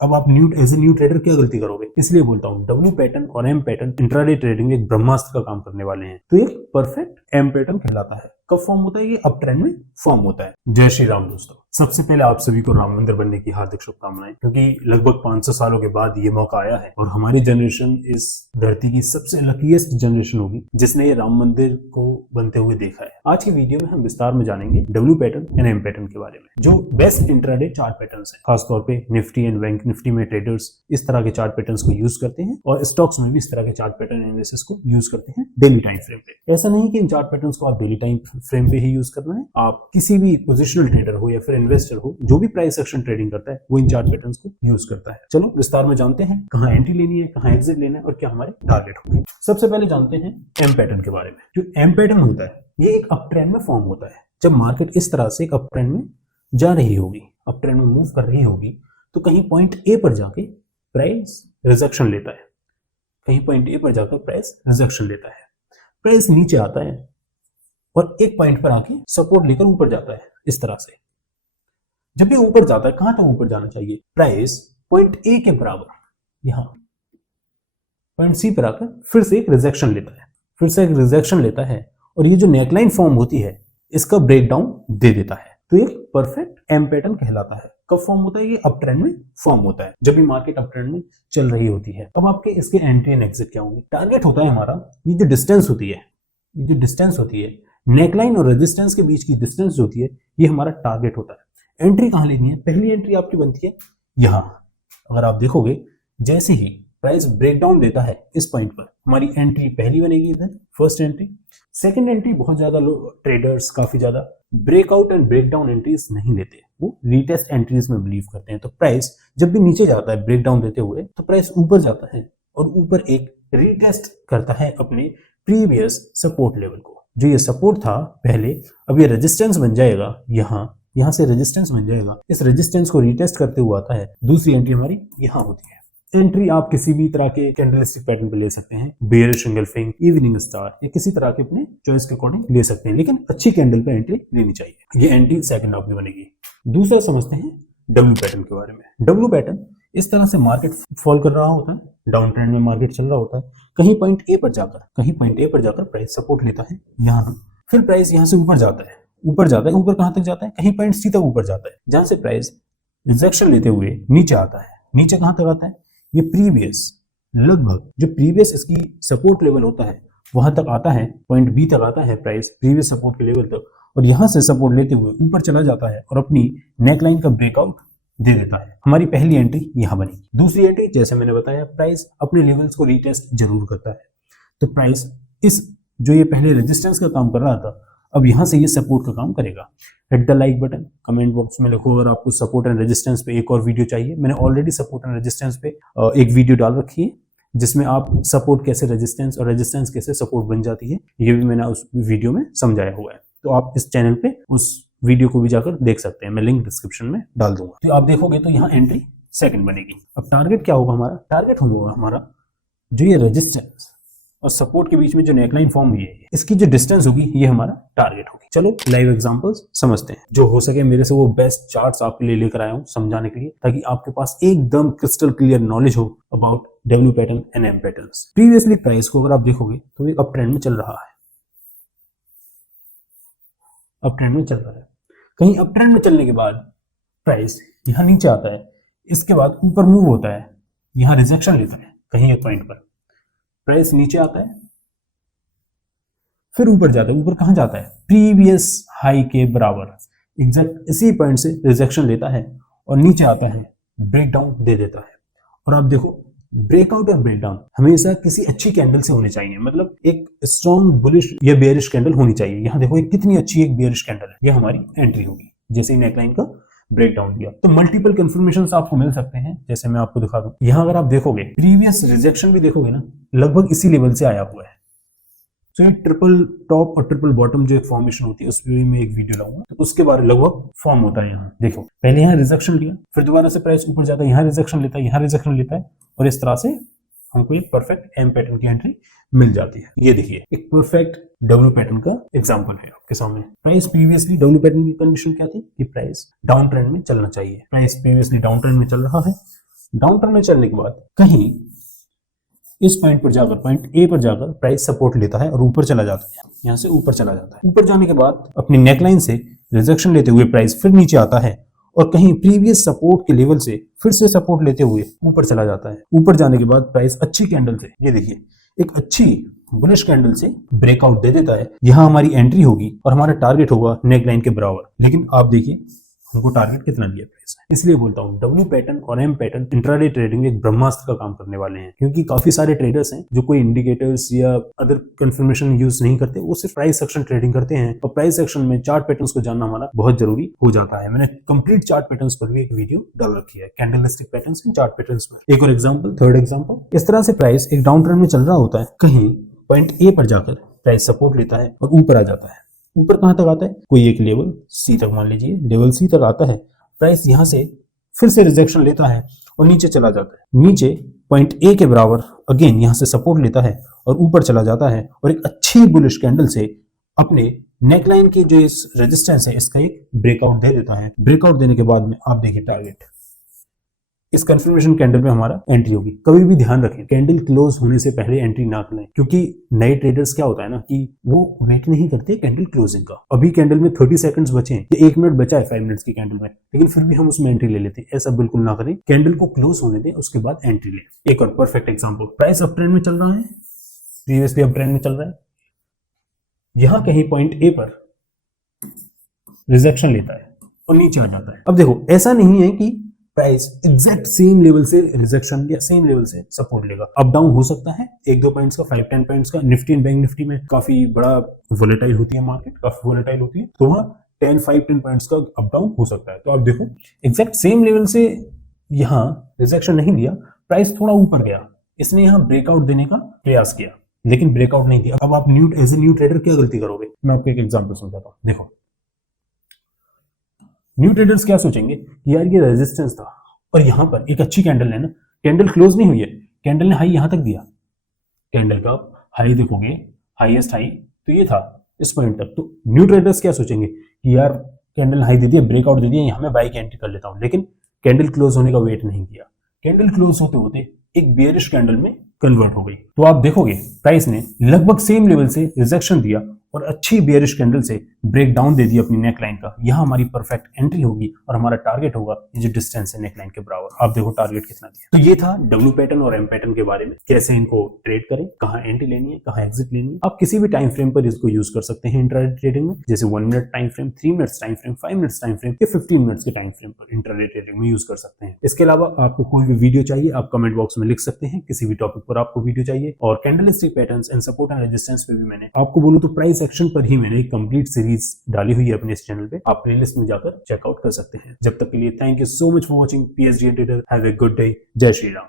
अब आप as a new trader क्या गलती करोगे, इसलिए बोलता हूँ डब्ल्यू पैटर्न और एम पैटर्न इंट्राडे ट्रेडिंग में एक ब्रह्मास्त्र का काम करने वाले हैं। तो ये परफेक्ट एम पैटर्न कहलाता है। कब फॉर्म होता है? ये अप ट्रेंड में फॉर्म होता है। जय श्री राम दोस्तों, सबसे पहले आप सभी को राम मंदिर बनने की हार्दिक शुभकामनाएं, क्योंकि लगभग 500 सालों के बाद ये मौका आया है और हमारी जनरेशन इस धरती की सबसे लकीएस्ट जनरेशन होगी जिसने ये राम मंदिर को बनते हुए देखा है। आज की वीडियो में हम विस्तार में जानेंगे W pattern and M pattern के बारे में, जो बेस्ट इंट्राडे चार्ट पैटर्न्स हैं। खासतौर पे निफ्टी एंड बैंक निफ्टी में ट्रेडर्स इस तरह के चार्ट पैटर्न्स को यूज करते हैं और स्टॉक्स में भी इस तरह के चार्ट पैटर्न एनालिसिस को यूज करते हैं डेली टाइम फ्रेम पे। ऐसा नहीं कि इन चार्ट पैटर्न्स को आप डेली टाइम फ्रेम पे ही यूज करना है, आप किसी भी पोजिशनल ट्रेडर हो या फिर इन्वेस्टर हो जो भी प्राइस एक्शन ट्रेडिंग करता है वो इन चार्ट पैटर्न्स को यूज करता है। चलो विस्तार में जानते हैं कहाँ एंट्री लेनी है, कहाँ एग्जिट लेना है और क्या हमारे टारगेट होंगे। सबसे पहले जानते हैं एम पैटर्न के बारे में। जो एम पैटर्न होता है ये एक अप ट्रेंड में फॉर्म होता है। जब मार्केट इस तरह से एक अप ट्रेंड में जा रही होगी, अप ट्रेंड में मूव कर रही होगी, तो कहीं पॉइंट ए पर जाके प्राइस रिजेक्शन लेता है, कहीं पॉइंट ए पर जाकर प्राइस रिजेक्शन लेता है, प्राइस नीचे आता है और एक पॉइंट पर आके सपोर्ट लेकर ऊपर जाता है। इस तरह से जब ये ऊपर जाता है, कहां तक ऊपर जाना चाहिए? प्राइस पॉइंट ए के बराबर यहां पॉइंट सी पर आकर फिर से एक रिजेक्शन लेता है, फिर से एक रिजेक्शन लेता है और ये जो नेकलाइन फॉर्म होती है इसका ब्रेकडाउन दे देता है। तो ये परफेक्ट एम पैटर्न कहलाता है। कब फॉर्म होता है? ये अप ट्रेंड में फॉर्म होता है, जब भी मार्केट अप ट्रेंड में चल रही होती है। अब आपके इसके एंट्री एंड एग्जिट क्या होंगे? टारगेट होता है हमारा ये जो डिस्टेंस होती है, ये जो डिस्टेंस होती है नेकलाइन और रेजिस्टेंस के बीच की डिस्टेंस जो होती है ये हमारा टारगेट होता है। एंट्री कहां लेनी है? पहली एंट्री आपकी बनती है यहां। अगर आप देखोगे जैसे ही प्राइस ब्रेकडाउन देता है इस पॉइंट पर, हमारी एंट्री पहली बनेगी इधर, फर्स्ट एंट्री। सेकंड एंट्री बहुत ज्यादा ट्रेडर्स काफी ज्यादा ब्रेकआउट एंड ब्रेकडाउन एंट्रीज नहीं लेते, वो रीटेस्ट एंट्रीज में बिलीव करते हैं। तो प्राइस जब भी नीचे जाता है ब्रेकडाउन देते हुए तो प्राइस ऊपर जाता है और ऊपर एक रीटेस्ट करता है अपने प्रीवियस सपोर्ट लेवल को। जो ये सपोर्ट था पहले, अब ये रेजिस्टेंस बन जाएगा यहां से रेजिस्टेंस बन जाएगा। इस रेजिस्टेंस को रीटेस्ट करते हुए आता है दूसरी एंट्री हमारी यहां होती है। एंट्री आप किसी भी तरह के कैंडलस्टिक पैटर्न पे ले सकते हैं, बेयरिश एंगल्फिंग, इवनिंग स्टार या किसी तरह के अपने चॉइस के अकॉर्डिंग ले सकते हैं, लेकिन अच्छी कैंडल पे एंट्री लेनी चाहिए। ये एंट्री सेकंड हाफ में बनेगी। दूसरा समझते हैं डब्ल्यू पैटर्न के बारे में। डब्ल्यू पैटर्न इस तरह से मार्केट फॉल कर रहा होता है, डाउन ट्रेंड में मार्केट चल रहा होता है, कहीं पॉइंट ए पर जाकर प्राइस सपोर्ट लेता है यहाँ, फिर प्राइस यहाँ से ऊपर जाता है, ऊपर कहां तक जाता है? कहीं पॉइंट सी तक ऊपर जाता है, जहां से प्राइस रिजेक्शन लेते हुए नीचे आता है। नीचे कहां तक आता है? ये प्रीवियस लगभग जो प्रीवियस इसकी सपोर्ट लेवल होता है वहां तक आता है, पॉइंट बी तक आता है प्राइस प्रीवियस सपोर्ट के लेवल तक, और यहां से सपोर्ट लेते हुए ऊपर चला जाता है और अपनी नेकलाइन का ब्रेकआउट दे देता है। हमारी पहली एंट्री यहां बनी। दूसरी एंट्री जैसे मैंने बताया प्राइस अपने लेवल्स को रीटेस्ट जरूर करता है, तो प्राइस इस जो ये पहले रेजिस्टेंस का काम कर रहा था अब यहां से ये सपोर्ट का काम करेगा। Hit the like button, comment box में लिखो अगर आपको सपोर्ट एंड रेजिस्टेंस पे एक और वीडियो चाहिए। मैंने ऑलरेडी सपोर्ट एंड रेजिस्टेंस पे एक वीडियो डाल रखी है जिसमें आप सपोर्ट कैसे रेजिस्टेंस और रेजिस्टेंस कैसे सपोर्ट बन जाती है ये भी मैंने उस वीडियो में समझाया हुआ है, तो आप इस चैनल पे उस वीडियो को भी जाकर देख सकते हैं, मैं लिंक डिस्क्रिप्शन में डाल दूंगा। तो आप देखोगे तो यहाँ एंट्री सेकंड बनेगी। अब टारगेट क्या होगा हमारा? टारगेट होगा हमारा जो ये रेजिस्टेंस और सपोर्ट के बीच में जो नेकलाइन फॉर्म हुई है इसकी जो डिस्टेंस होगी ये हमारा टारगेट होगी। चलो लाइव एग्जांपल्स समझते हैं। जो हो सके मेरे से वो बेस्ट चार्ट्स आपके लिए लेकर आया हूं समझाने के लिए, ताकि आपके पास एकदम क्रिस्टल क्लियर नॉलेज हो about W pattern and M patterns. Previously price को अगर आप देखोगे तो एक अप ट्रेंड में चल रहा है, अप ट्रेंड में चल रहा है। कहीं अप ट्रेंड में चलने के बाद प्राइस यहाँ नीचे आता है, इसके बाद ऊपर मूव होता है, यहाँ रिजेक्शन लेता है कहीं एक पॉइंट पर, प्राइस नीचे आता है फिर ऊपर जाता है। ऊपर कहां जाता है? प्रीवियस हाई के बराबर, एग्जैक्ट इसी पॉइंट से रिजेक्शन लेता है और नीचे आता है, ब्रेकडाउन दे देता है। और आप देखो ब्रेकआउट और ब्रेकडाउन हमेशा किसी अच्छी कैंडल से होने चाहिए, मतलब एक स्ट्रॉन्ग बुलिश या बेयरिश कैंडल होनी चाहिए। यहाँ देखो एक कितनी अच्छी एक बेयरिश कैंडल है, ये हमारी एंट्री होगी जैसे ही नेकलाइन का ब्रेकडाउन दिया। तो मल्टीपल कंफर्मेशंस आपको मिल सकते हैं, जैसे मैं आपको दिखा दूं। यहाँ अगर आप देखोगे प्रीवियस रिजेक्शन भी देखोगे ना, लगभग इसी लेवल से आया हुआ है। तो ये ट्रिपल टॉप और ट्रिपल बॉटम जो एक फॉर्मेशन होती है उस पर मैं एक वीडियो लाऊंगा, तो उसके बारे में लगभग फॉर्म होता है। यहाँ देखो पहले यहाँ रिजेक्शन लिया, फिर दोबारा से प्राइस ऊपर जाता है, यहाँ रिजेक्शन लेता है, यहाँ रिजेक्शन लेता है, और इस तरह से हमको एक परफेक्ट एम पैटर्न की एंट्री मिल जाती है। ये देखिए एक परफेक्ट डब्ल्यू पैटर्न का एग्जांपल है आपके सामने। प्राइस प्रीवियसली डब्ल्यू पैटर्न की कंडीशन क्या थी कि प्राइस डाउन ट्रेंड में चलना चाहिए। प्राइस प्रीवियसली डाउन ट्रेंड में चल रहा है, डाउन ट्रेंड में चलने के बाद कहीं इस पॉइंट पर जाकर, पॉइंट ए पर जाकर प्राइस सपोर्ट लेता है और ऊपर चला जाता है, यहाँ से ऊपर चला जाता है। ऊपर जाने के बाद अपनी नेकलाइन से रिजेक्शन लेते हुए प्राइस फिर नीचे आता है और कहीं प्रीवियस सपोर्ट के लेवल से फिर से सपोर्ट लेते हुए ऊपर चला जाता है। ऊपर जाने के बाद प्राइस अच्छी कैंडल से, ये देखिए एक अच्छी बुलिश कैंडल से ब्रेकआउट दे देता है। यहाँ हमारी एंट्री होगी और हमारा टारगेट होगा नेकलाइन के बराबर। लेकिन आप देखिए हमको टारगेट कितना दिया प्राइस ने। इसलिए बोलता हूँ डब्ल्यू पैटर्न और एम पैटर्न इंट्राडे ट्रेडिंग में एक ब्रह्मास्त्र का काम करने वाले हैं, क्योंकि काफी सारे ट्रेडर्स हैं जो कोई इंडिकेटर्स या अदर कंफर्मेशन यूज नहीं करते, वो सिर्फ प्राइस एक्शन ट्रेडिंग करते हैं। और प्राइस एक्शन में चार्ट पैटर्न्स को जानना हमारा बहुत जरूरी हो जाता है। मैंने कंप्लीट चार्ट पैटर्न्स पर भी एक वीडियो डाल रखी है, candlestick patterns and chart patterns पर। एक और एग्जांपल, थर्ड एग्जांपल, इस तरह से प्राइस एक डाउन ट्रेंड में चल रहा होता है, कहीं पॉइंट ए पर जाकर प्राइस सपोर्ट लेता है और ऊपर आ जाता है। ऊपर कहां तक आता है, कोई एक लेवल सी तक, मान लीजिए लेवल सी तक आता है। प्राइस यहां से फिर से रिजेक्शन लेता है और नीचे चला जाता है। नीचे पॉइंट ए के बराबर अगेन यहां से सपोर्ट लेता है और ऊपर चला जाता है और एक अच्छी बुलिश कैंडल से अपने नेकलाइन की जो इस रेजिस्टेंस है इसका एक ब्रेकआउट दे देता है। ब्रेकआउट देने के बाद में आप देखिए टारगेट, इस कंफर्मेशन कैंडल में हमारा एंट्री होगी। कभी भी ध्यान रखें कैंडल क्लोज होने से पहले एंट्री ना करें, क्योंकि नए ट्रेडर्स क्या होता है ना कि वो वेट नहीं करते कैंडल क्लोजिंग का। अभी कैंडल में 30 सेकंड्स बचे हैं या 1 मिनट बचा है 5 मिनट्स की कैंडल में, लेकिन फिर भी हम उसमें एंट्री ले लेते हैं। ऐसा बिल्कुल ना करें, कैंडल को क्लोज होने दें उसके बाद एंट्री लें। एक और perfect example, price up trend में चल रहा है, प्रीवियसली अप ट्रेंड में चल रहा है, यहां कहीं पॉइंट ए पर रिजेक्शन लेता है और नीचे आ जाता है। अब देखो ऐसा नहीं है कि प्राइस एग्जैक्ट सेम लेवल से रिजेक्शन या सेम लेवल से सपोर्ट लेगा। अप डाउन हो सकता है 1-2 पॉइंट्स का, 5-10 पॉइंट्स का। निफ्टी एंड बैंक निफ्टी में काफी बड़ा वोलेटाइल होती है, मार्केट काफी वोलेटाइल होती है, तो वहां 5-10 पॉइंट्स का अप डाउन हो सकता है। तो आप देखो एग्जैक्ट सेम लेवल से यहाँ रिजेक्शन नहीं दिया, प्राइस थोड़ा ऊपर गया, इसने यहाँ ब्रेकआउट देने का प्रयास किया लेकिन ब्रेकआउट नहीं दिया। अब आप एज ए न्यू ट्रेडर क्या गलती करोगे, मैं आपको एक एग्जाम्पल समझाता हूँ। देखो न्यू ट्रेडर्स क्या सोचेंगे कि यार ये रेजिस्टेंस था और यहां पर एक अच्छी कैंडल है ना, कैंडल क्लोज नहीं हुई है, कैंडल ने हाई यहां तक दिया, कैंडल का हाई देखोगे, हाईएस्ट हाई तो ये था इस पॉइंट तक। तो न्यू ट्रेडर्स क्या सोचेंगे कि यार कैंडल हाई दे दिया, ब्रेकआउट दे दिया, यहां मैं बाई की एंट्री कर लेता हूं, लेकिन कैंडल क्लोज होने का वेट नहीं किया। कैंडल क्लोज होते होते एक बेयरिश कैंडल में कन्वर्ट हो गई। तो आप देखोगे प्राइस ने लगभग सेम लेवल से रिजेक्शन दिया और अच्छी बेयरिश कैंडल से ब्रेक डाउन दे दिया अपनी नेकलाइन का। यहां हमारी परफेक्ट एंट्री होगी और हमारा टारगेट होगा ये जो डिस्टेंस है नेकलाइन के बराबर। आप देखो टारगेट कितना दिया। तो ये था डब्ल्यू पैटर्न और एम पैटर्न के बारे में, कैसे इनको ट्रेड करें, कहां एंट्री लेनी है, कहां एग्जिट लेनी है। आप किसी भी टाइम फ्रेम पर इसको यूज कर सकते हैं इंट्राडे ट्रेडिंग में, जैसे 1 minute time frame, 3 minutes time frame, 5 minutes time frame या 15 मिनट्स के टाइम फ्रेम पर इंट्राडे ट्रेडिंग में यूज कर सकते हैं। इसके अलावा आपको कोई भी वीडियो चाहिए आप कमेंट बॉक्स में लिख सकते हैं, किसी भी टॉपिक पर आपको वीडियो चाहिए। और candlestick patterns and support and resistance पे भी मैंने आपको बोलूं तो प्राइस एक्शन पर ही मैंने एक कंप्लीट सीरीज डाली हुई है अपने इस चैनल पे, आप प्लेलिस्ट में जाकर चेकआउट कर सकते हैं। जब तक के लिए thank you so much for watching PSG trader. Have a good day. जय श्री राम।